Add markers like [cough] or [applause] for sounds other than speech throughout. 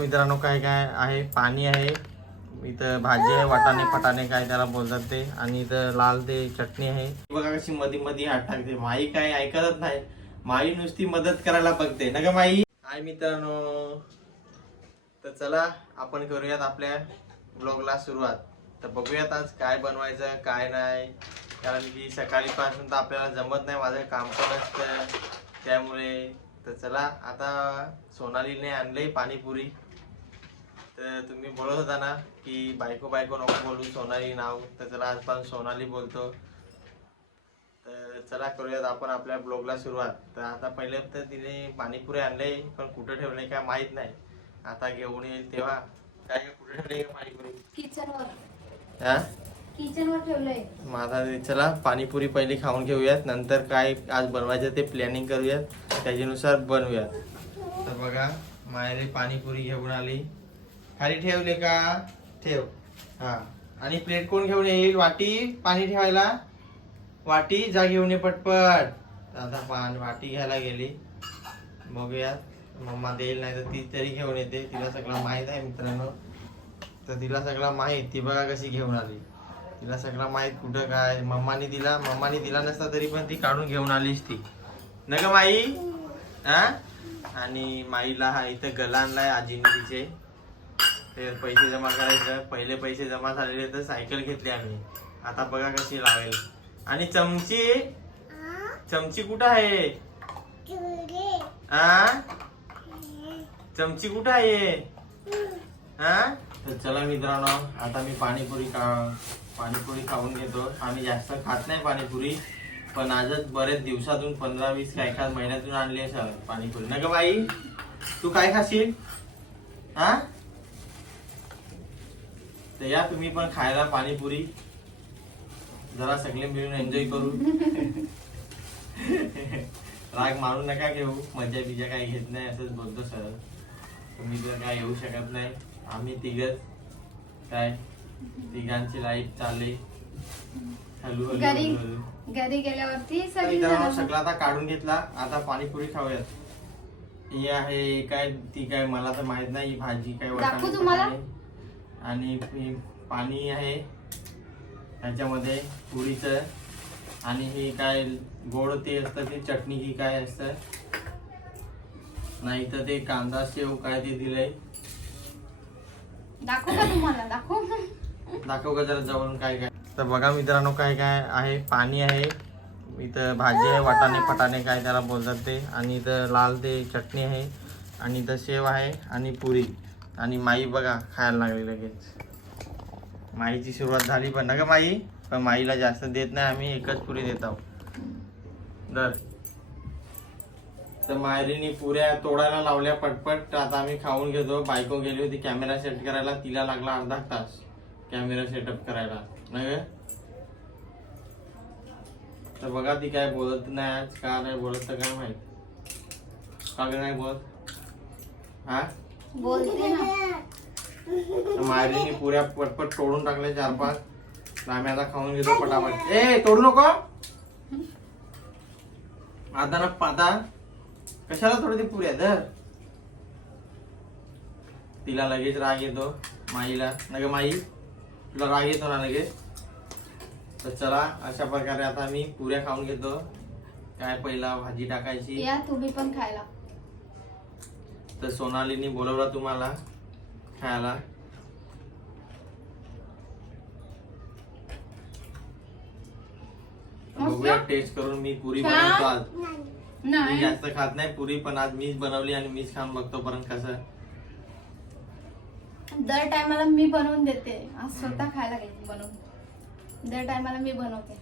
मित्रांनो काय काय आहे? पाणी आहे. इथं भाजी आहे वाटाणे फटाणे काय त्याला बोलतात ते. आणि इथं लाल ते चटणी आहे. बघा कशी मध्ये मधी हात टाकते. माई काय ऐकतच नाही. माई नुसती मदत करायला बघते. ना का माई. हाय मित्रांनो. तर चला आपण करूयात आपल्या ब्लॉगला सुरुवात. तर बघूयात आज काय बनवायचं काय नाही. कारण की सकाळीपासून तर आपल्याला जमत नाही माझं काम पण असतं. त्यामुळे तर चला आता सोनालीने आणले पाणीपुरी. तर तुम्ही बोलत होता ना की बायको बायको नको बोलू सोनाली नाव तर चला आजपासून सोनाली बोलतो. तर चला करूयात आपण आपल्या ब्लॉगला सुरुवात. तर आता पहिले तर तिने पाणीपुरी आणले पण कुठं ठेवले काय माहीत नाही. आता घेऊन येईल तेव्हा. काय काय कुठे ठेवले का पाणीपुरी? किचनवर. हा? किचनवर ठेवलंय. माझा चला पाणीपुरी पहिली खाऊन घेऊयात. नंतर काय आज बनवायचं ते प्लॅनिंग करूयात. त्याच्यानुसार बनवूयात. तर बघा मायरे पाणीपुरी घेऊन आली. खाली ठेवले का? ठेव. हा. आणि प्लेट कोण घेऊन येईल? वाटी? पाणी ठेवायला? वाटी? जा घेऊन ये पटपट. आता पान वाटी घ्यायला गेली. बघूयात. मम्मा देईल नाही तर ती तरी घेऊन येते. तिला सगळं माहीत आहे मित्रांनो. तर तिला सगळं माहीत. ती बघा कशी घेऊन आली. तिला सगळं माहीत कुठं काय. मम्माने दिला. मम्माने दिला नसता तरी पण ती काढून घेऊन आलीच ती. न माई? हा? आणि माईला हा इथं गला आणलाय आजीने तिचे. ते पैसे जमा करायचं. पहिले पैसे जमा झालेले तर सायकल घेतली आम्ही. आता बघा कशी लावेल. आणि चमची? चमची कुठं आहे? आ? चमची कुठं आहे? हा तर चला मित्रांनो आता मी पाणीपुरी खा पाणीपुरी खाऊन घेतो. आम्ही जास्त खात नाही पाणीपुरी पण आजच बरेच दिवसातून पंधरा वीस काय महिन्यातून आणली असेल पाणीपुरी. ना ग बाई. तू काय खाशील? हा तर या तुम्ही पण खायला पाणीपुरी. जरा सगळे मिळून एन्जॉय करू. राग मारू नका घेऊ. मजा बिजा काही घेत नाही असंच बोलतो सर. तुम्ही जर काय येऊ शकत नाही. आम्ही तिघच. काय? तिघांची लाईफ चालली. हलू हलू घरी गेल्यावरती तर सगळी आता काढून घेतला. आता पाणीपुरी खाऊयात. ही आहे काय ती काय मला तर माहीत नाही. भाजी काय वाटाणे तुम्हाला? आणि ही पाणी आहे. त्याच्यामध्ये पुरीचं आणि हे काय गोड ते असतं ते चटणी ही काय असतं. नाही तर ते कांदा शेव काय ते दिलंय. दाखवू का तुम्हाला? दाखवू. दाखव का जरा जवळून काय काय? तर बघा मित्रांनो काय काय आहे. पाणी आहे. इथं भाजी आहे वाटाणे फटाणे काय त्याला बोलतात ते. आणि इथं लाल ते चटणी आहे. आणि इथं शेव आहे आणि पुरी. आणि माई बघा खायला लागली लगेच. माईची सुरुवात झाली पण ना ग माई? पण माईला जास्त देत नाही आम्ही एकच पुरी देत आहोत. दर. तर मायरीने पुऱ्या तोडायला लावल्या पटपट. आता आम्ही खाऊन घेतो. बायको गेली होती कॅमेरा सेट करायला. तिला लागला अर्धा तास कॅमेरा सेटअप करायला. नाही ग तर बघा ती काय बोलत नाही आज का नाही बोलत तर काय माहीत? का नाही बोलत? हा? बोलते ना. मायरीने पुऱ्या पटपट तोडून टाकल्या चार पाच. आम्ही आता खाऊन घेतो पटापट. ए तोडू नको. आता ना आता कशाला तोडते पुऱ्या? धर. तिला लगेच राग येतो माईला. ना ग माई तुला राग येतो ना लगेच तर चला अशा प्रकारे आता मी पुऱ्या खाऊन घेतो. काय पहिला भाजी टाकायची. या तुम्ही पण खायला. तर सोनालीने बोलवलं तुम्हाला खायला. बघूया टेस्ट करून मी पुरी. बनवतो आज. मी जास्त खात नाही पुरी पण आज मीच बनवली आणि मीच खाऊन बघतो पर्यंत कसं. दर टायमाला मी बनवून देते. आज स्वतः खायला घ्यायची बनवून. दर टायमाला मी बनवते.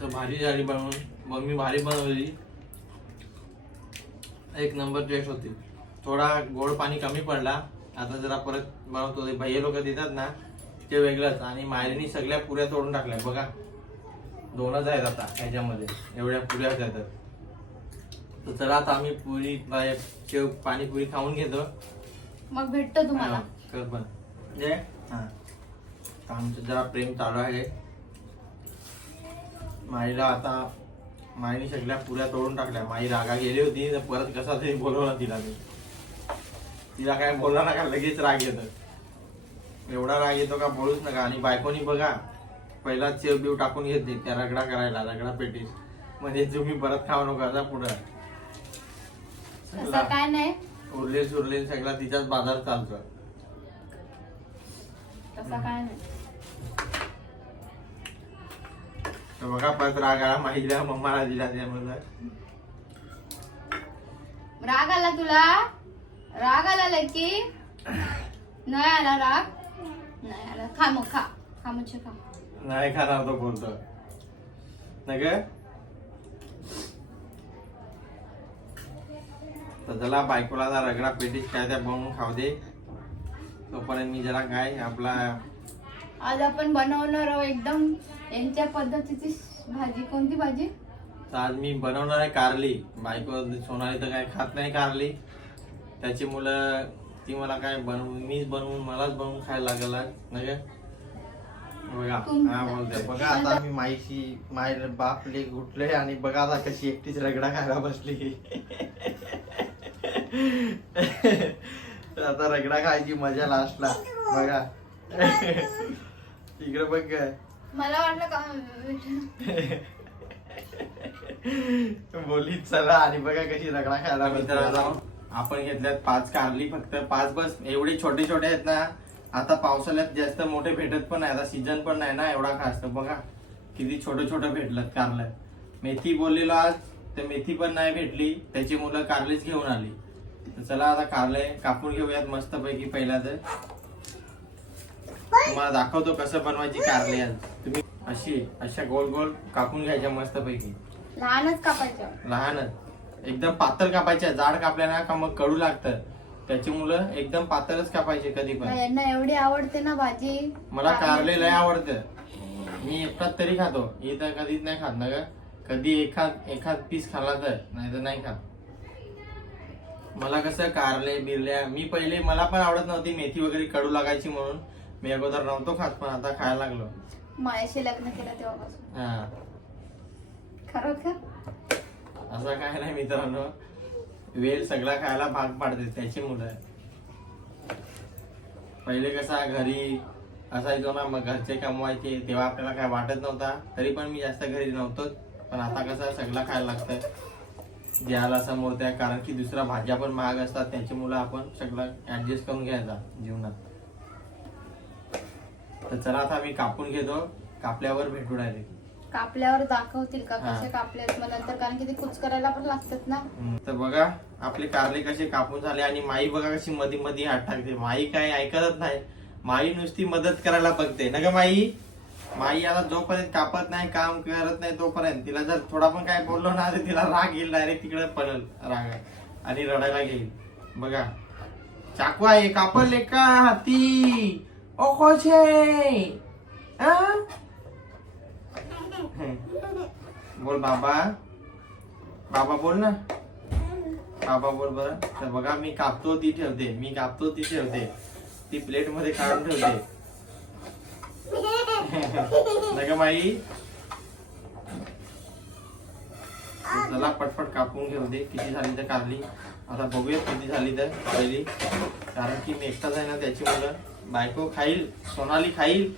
तर भारी झाली बनवून. मग मी भारी बनवली. एक नंबर टेस्ट होती. थोडा गोड पाणी कमी पडला. आता जरा परत बनवतो. ते भैया लोक देतात ना ते वेगळंच. आणि मायरीने सगळ्या पुऱ्या तोडून टाकल्या. बघा. दोनच आहेत आता ह्याच्यामध्ये. एवढ्या पुऱ्या होत्या तर. चला आता आम्ही पुरी शेव पाणीपुरी खाऊन घेतो. मग भेटतो तुम्हाला. कर पण जे हा. आमचं जरा प्रेम चालू आहे. माईला आता माईने सगळ्या पुऱ्या तोडून टाकल्या. माई रागा गेली होती तर परत कसा तरी बोलवला तिला मी? तिला काय बोलला ना का लगेच राग येतो. एवढा राग येतो का बोलूच नका. आणि बायकोनी बघा पहिला चेव बिव टाकून घेतली त्या रगडा करायला रगडा पेटीस म्हणजे तुम्ही परत खाऊ नका असा पुढं. काय नाही. उरलेल सुरलेल सगळा तिचाच बाजार चालतो. तसं काय नाही. तर बघा परत राग आला माईला मम्माला दिला त्यामध्ये राग आला तुला? राग आला लकी? नाही आला राग? नाही आला. खा मग खा. खा खा. नाही खाणार तो तर. त्याला बायकोला जरा रगडा पेटीस काय त्या बनवून खाऊ दे. तोपर्यंत मी जरा काय आपला आज आपण बनवणार आहोत एकदम. यांच्या पद्धतीची भाजी कोणती भाजी? तर आज मी बनवणार आहे कारली. बायको सोनाली तर काय खात नाही कारली. त्याची मुलं ती मला काय बनवून मीच बनवून मलाच बनवून खायला लागल आज, ना ग बघा हा बोलते बघा आता मी माईशी माय बापले उठले आणि बघा आता कशी एकटीच रगडा खायला बसली. तर आता रगडा खायची मजा लास्टला. बघा. [laughs] इकडे बघ ग. मला वाटलं का बोलीत चला आणि बघा कशी रगडा खायला मित्रांनो आपण घेतल्यात पाच कारली फक्त पाच बस. एवढे छोटे छोटे आहेत ना आता पावसाळ्यात जास्त मोठे भेटत पण नाही. आता सीझन पण नाही ना एवढा खास. तर बघा किती छोटे छोटे भेटलं कारलं. मेथी बोललेलो आज तर मेथी पण नाही भेटली. त्याची मुलं कारलीच घेऊन आली. तर चला आता कारले कापून घेऊयात मस्त पैकी पहिला तर. तुम्हाला दाखवतो कसं बनवायची कारली आज. अशी अशा गोल गोल कापून घ्यायच्या मस्त पैकी लहानच कापायचं लहानच. एकदम पातळ कापायच्या जाड कापल्या ना का मग कडू लागतं त्याची मुलं एकदम पातळच कापायचे कधी पण. यांना एवढी आवडते ना भाजी. मला कारले लय आवडतं. मी एकटाच तरी खातो. ही तर कधीच नाही खात ना ग. कधी एखाद एखाद पीस खाल्ला तर नाही तर नाही खात. मला कसं कारले बिरल्या मी पहिले मला पण आवडत नव्हती मेथी वगैरे कडू लागायची म्हणून. मी अगोदर नव्हतो खात पण आता खायला लागलो. मायाशी लग्न केलं तेव्हापासून. हा. खरोखर असं काय नाही मित्रांनो. वेल सगळा खायला भाग पाडते त्याची मुलं. पहिले कसा घरी असायचो ना मग घरचे कमवायचे तेव्हा आपल्याला काय वाटत नव्हता. तरी पण मी जास्त घरी नव्हतोच पण आता कसं सगळं खायला लागतं. द्यायला समोर त्या कारण की दुसऱ्या भाज्या पण महाग असतात त्याची मुलं आपण सगळं ऍडजस्ट करून घ्यायचा जीवनात. तर चला आता मी कापून घेतो. कापल्यावर भेटू डायरेक्ट कापल्यावर दाखवतील का? हा. कसे कापले मग नंतर कारण की ते कुच करायला पण लागतात ना. हम्म, तर बघा आपले कारले कसे कापून झाले आणि माई बघा कशी मध्ये मध्ये हात टाकते. माई काय ऐकतच नाही. माई नुसती मदत करायला बघते. ना ग माई. माई आता जोपर्यंत कापत नाही काम करत नाही तोपर्यंत. तिला जर थोडा पण काय बोललो ना तर तिला राग येईल डायरेक्ट तिकडे पडल राग. आणि रडायला घेईल बघा. चाकू आहे. कापल का हाती. ओ खोशे आ? बोल बाबा बाबा बोल ना बाबा बोल बरं तर बघा मी कापतो ती ठेवते. मी कापतो ती ठेवते. ती प्लेटमध्ये काढून ठेवते. नाही का माई तर चला पटपट कापून घेऊ दे. किती झाली तर कारली आता बघूया किती झाली तर पहिली. कारण की मी एकटाच आहे ना त्याची मुलं. बायको खाईल सोनाली खाईल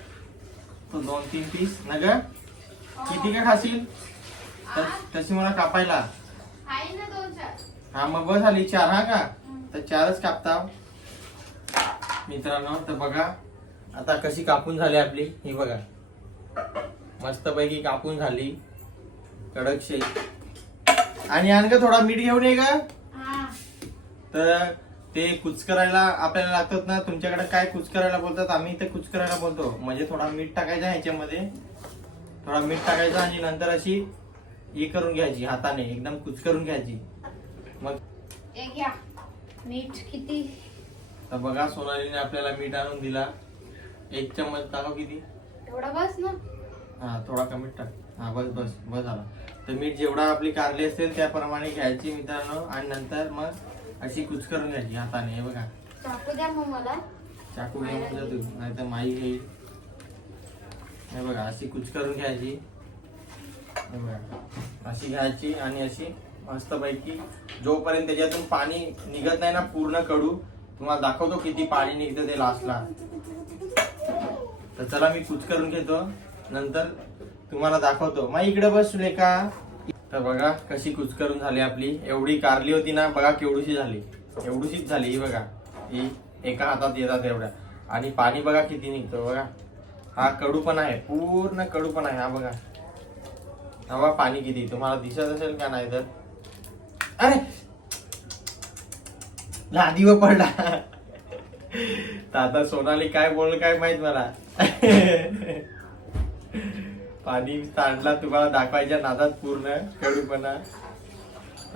तो दोन तीन पीस ना ग किती का खाशील? तशी मला कापायला. हा मग बस आली चार हा का? तर चारच कापता. मित्रांनो तर बघा आता कशी कापून झाली आपली ही बघा. मस्त पैकी कापून झाली. कडक शे आणि आणखी थोडा मीठ घेऊन ये का तर ते कुच करायला आपल्याला लागतात ना तुमच्याकडे काय कुच करायला बोलतात आम्ही ते कुच करायला बोलतो. म्हणजे थोडा मीठ टाकायचा ह्याच्यामध्ये. थोडा मीठ टाकायचा आणि नंतर अशी हे करून घ्यायची हाताने एकदम कुच करून घ्यायची. मग घ्या. मीठ किती? तर बघा सोनालीने आपल्याला मीठ आणून दिला. एक चम्मच टाका किती? एवढा बस ना. हा थोडा कमी टाक. हा बस बस बस झाला. तर मीठ जेवढा आपली कारली असेल त्याप्रमाणे घ्यायची मित्रांनो. आणि नंतर मग अशी कुच करून घ्यायची हाताने हे बघा. चाकू द्या मग मला. चाकू घेऊन जा तू नाही तर माई घेईल. हे बघा अशी कुच करून घ्यायची. हे बघा. अशी घ्यायची आणि अशी मस्तपैकी जोपर्यंत त्याच्यातून पाणी निघत नाही ना पूर्ण कडू तुम्हाला दाखवतो किती पाणी निघतं ते लास्टला तर चला मी कुच करून घेतो. नंतर तुम्हाला दाखवतो. मग इकडे बस का तर बघा कशी कुचकरून झाली आपली. एवढी कारली होती ना बघा केवढीशी झाली. एवढीशीच झाली ही बघा. ही एका हातात येतात एवढ्या. आणि पाणी बघा किती निघतं बघा. हा कडू पण आहे पूर्ण कडू पण आहे हा बघा. हवा पाणी किती तुम्हाला दिसत असेल का नाही तर? अरे! लादीवर पडला. [laughs] तर आता सोनाली काय बोल काय माहीत मला. [laughs] पाणी सांडला तुम्हाला दाखवायच्या नादात पूर्ण कडूपणा.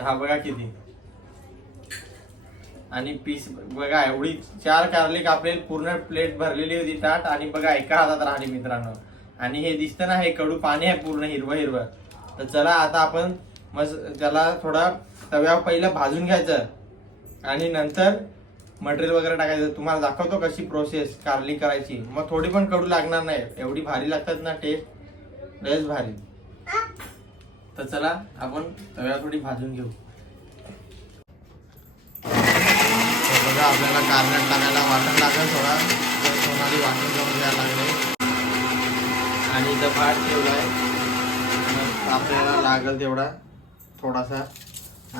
हा बघा किती. आणि पीस बघा एवढी चार कारले कापले पूर्ण प्लेट भरलेली होती ताट. आणि बघा एका हातात राहणी मित्रांनो. आणि हे दिसतं ना हे कडू पाणी आहे पूर्ण हिरवं हिरवं. तर चला आता आपण मस्त त्याला थोडा तव्यावर पहिलं भाजून घ्यायचं. आणि नंतर मटेरियल वगैरे टाकायचं. तुम्हाला दाखवतो कशी प्रोसेस कारली करायची. मग थोडी पण कडू लागणार नाही. एवढी भारी लागतात ना टेस्ट लयच भारी. तर चला आपण तव्या थोडी भाजून घेऊ. बघा आपल्याला कारल्यात टाकायला वाटण लागेल थोडा. तर सोनाली वाटण करून घ्यायला लागले. आणि इथं भात ठेवला आहे आपल्याला लागेल तेवढा थोडासा.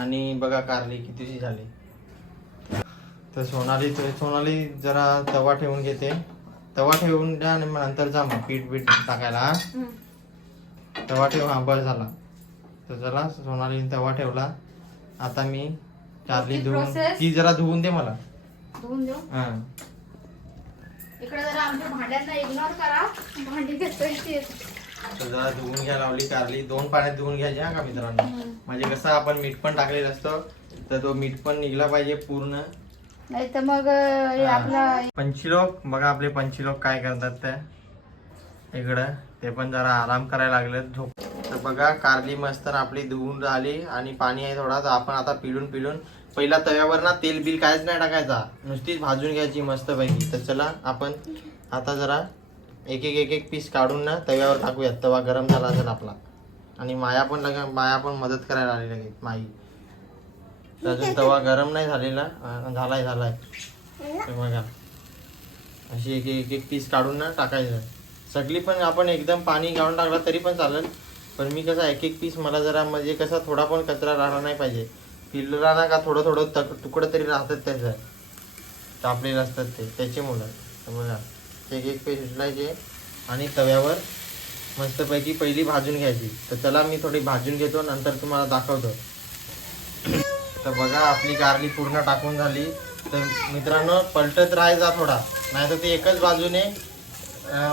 आणि बघा कारली कितीशी झाली. तर सोनाली सोनाली जरा तवा ठेवून घेते. तवा ठेवून द्या आणि मग नंतर जा मग पीठ बीठ टाकायला हा? तवा ठेव हा बस झाला. तर चला सोनाली तवा ठेवला. आता मी कारली ती धुवून process? ती जरा धुवून दे मला. धुवून देऊ? हा. इकडे जरा आमच्या भांड्यांना इग्नोर करा. भांडी घेतोय ती. तर जरा धुवून घ्यायला लावली कारली दोन पाण्यात धुवून घ्यायची हा का मित्रांनो? हम्म. म्हणजे कसं आपण मीठ पण टाकलेलं असतं. तर तो मीठ पण निघला पाहिजे पूर्ण. नाही तर मग अं, हे. हा. आपला पंची लोक बघा आपले पंची लोक काय करतात ते इकडं. ते पण जरा आराम करायला लागले झोप. तर बघा कारली मस्त आपली धुवून झाली आणि पाणी आहे थोडा तर आपण आता पिळून पिळून पहिला तव्यावर ना तेल बिल काहीच नाही टाकायचा. नुसतीच भाजून घ्यायची मस्त पैकी तर चला आपण आता जरा एक एक एक एक पीस काढून ना तव्यावर टाकूयात. तवा गरम झाला असेल आपला. आणि माया पण लग माया पण मदत करायला आली लगेच माई. अजून तवा गरम नाही झालेला झालाय झालाय. बघा. अशी एक एक एक पीस काढून ना टाकायचं. सगळी पण आपण एकदम पाणी गाळून टाकला तरी पण चालेल. पण मी कसा एक एक पीस मला जरा म्हणजे कसा थोडा पण कचरा राहणार नाही पाहिजे. पिल्लरा ना का थोडं थोडं तक तुकडं तरी राहतात त्याचं. तापलेलं असतात ते त्याचे मुलं. तर बघा एक एक पीस उचलायचे आणि तव्यावर मस्तपैकी पहिली भाजून घ्यायची. तर चला मी थोडी भाजून घेतो नंतर तुम्हाला दाखवतो. तर बघा आपली कारली पूर्ण टाकून झाली. तर मित्रांनो पलटत राहायचा थोडा. नाही तर ते एकच बाजूने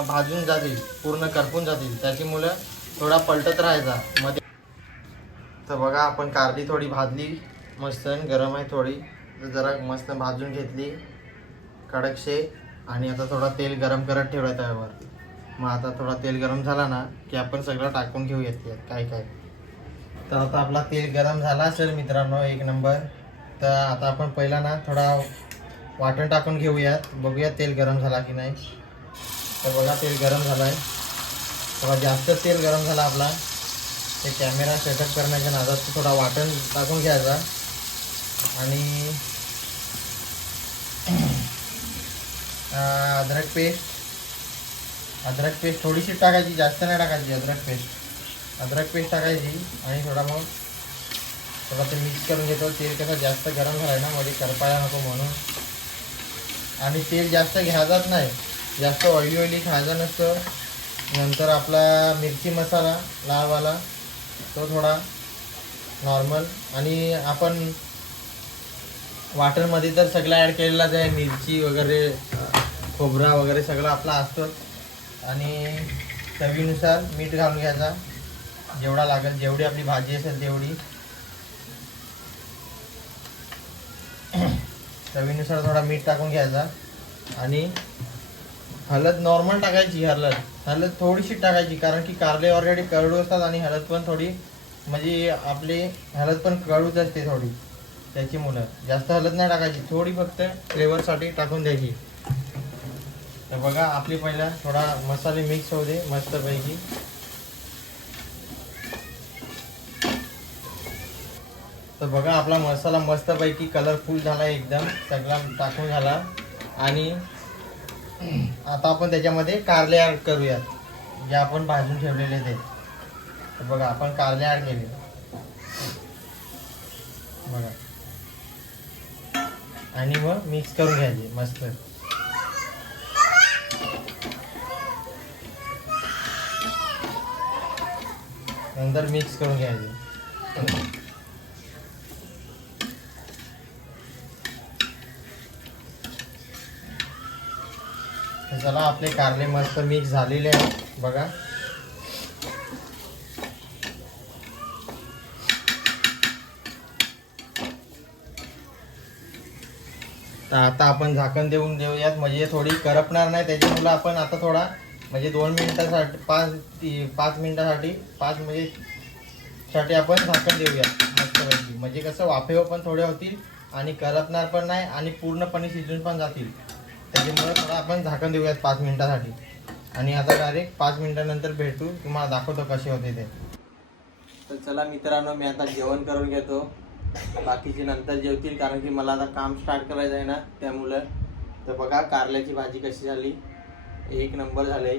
भाजून जातील पूर्ण करपून जातील. त्याची मुलं थोडा पलटत राहायचा. मध्ये तर बघा आपण कारली थोडी भाजली. मस्त आणि गरम आहे थोडी. तर जरा मस्त भाजून घेतली. कडकशे आणि आता थोडा तेल गरम करत ठेवला त्यावर. मग आता थोडा तेल गरम झाला ना की आपण सगळं टाकून घेऊयात ते काय काय. तर आता आपला तेल गरम झाला असेल मित्रांनो एक नंबर. तर आता आपण पहिला ना थोडा वाटण टाकून घेऊयात. बघूयात तेल गरम झाला की नाही. तर बघा तेल गरम झाला आहे थोडा जास्त तेल गरम झाला आपला. ते कॅमेरा सेटअप करण्याच्या नादात थोडा वाटण टाकून घ्यायचा. आणि अद्रक पेस्ट अद्रक पेस्ट थोडीशी टाकायची जास्त नाही टाकायची अद्रक पेस्ट अद्रक पेस्ट टाकायची आणि थोडा मग थोडा ते मिक्स करून घेतो. तेल कसं जास्त गरम झालं ना मध्ये करपायला नको म्हणून. आणि तेल जास्त घ्यायचाच नाही. जास्त ऑइली ऑइली खायचं नसतं. नंतर आपला मिरची मसाला लालवाला तो थोडा नॉर्मल आणि आपण वाटणमध्ये तर सगळं ॲड केलेलाच आहे मिरची वगैरे खोबरा वगैरे सगळं आपला असतोच आणि चवीनुसार मीठ घालून घ्यायचा जेवढा लागेल जेवढी आपली भाजी असेल तेवढी. [clears throat] चवीनुसार थोडा मीठ टाकून घ्यायचा. आणि हळद नॉर्मल टाकायची हळद. हळद थोडीशी टाकायची कारण की कारले ऑलरेडी कळू असतात आणि हळद पण थोडी म्हणजे आपली हळद पण कळूच असते थोडी. त्याची मुलं. जास्त हळद नाही टाकायची थोडी फक्त फ्लेवरसाठी टाकून द्यायची. तर बघा आपली पहिला थोडा मसाले मिक्स होऊ दे मस्तपैकी. तर बघा आपला मसाला मस्तपैकी कलरफुल झाला एकदम. सगळा टाकून झाला. आणि आता आपण त्याच्यामध्ये कारले ॲड करूयात. जे आपण भाजून ठेवलेले ते. तर बघा आपण कारले ॲड केले. बघा. आणि मग मिक्स करून घ्यायचे मस्त. नंतर मिक्स करून घ्यायचे. चला आपले कारले मस्त मिक्स झालेले आहेत. बघा. तर आता आपण झाकण देऊन देऊयात. म्हणजे थोडी करपणार नाही त्याच्यामुळं आपण आता थोडा म्हणजे दोन मिनिटासाठी पाच पाच मिनिटासाठी पाच म्हणजे साठी आपण झाकण देऊयात. मस्तपैकी म्हणजे कसं वाफेव पण थोडे होतील आणि करपणार पण नाही आणि पूर्णपणे शिजून पण जातील. त्याच्यामुळे थोडं आपण झाकण देऊयात पाच मिनिटासाठी. आणि आता डायरेक्ट पाच मिनिटानंतर भेटू तुम्हाला दाखवतो कसे होते ते. तर चला मित्रांनो मी आता जेवण करून घेतो. बाकीचे नंतर जेवतील कारण की मला आता काम स्टार्ट करायचं आहे ना त्यामुळं. तर बघा कारल्याची भाजी कशी झाली. एक नंबर झाले.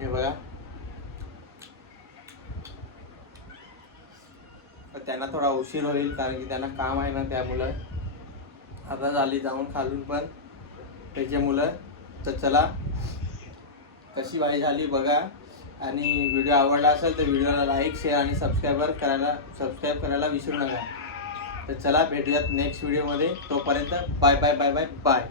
हे बघा. त्यांना थोडा उशीर होईल कारण की त्यांना काम आहे ना त्यामुळं. आता झाली जाऊन खालून पण. त्याच्यामुळं तर चला कशी वाई झाली बघा. आणि व्हिडिओ आवडला असेल तर व्हिडिओला लाईक शेअर आणि सबस्क्रायबर करायला सबस्क्राईब करायला विसरू नका. तर चला भेटूयात नेक्स्ट व्हिडिओमध्ये तोपर्यंत bye bye bye bye bye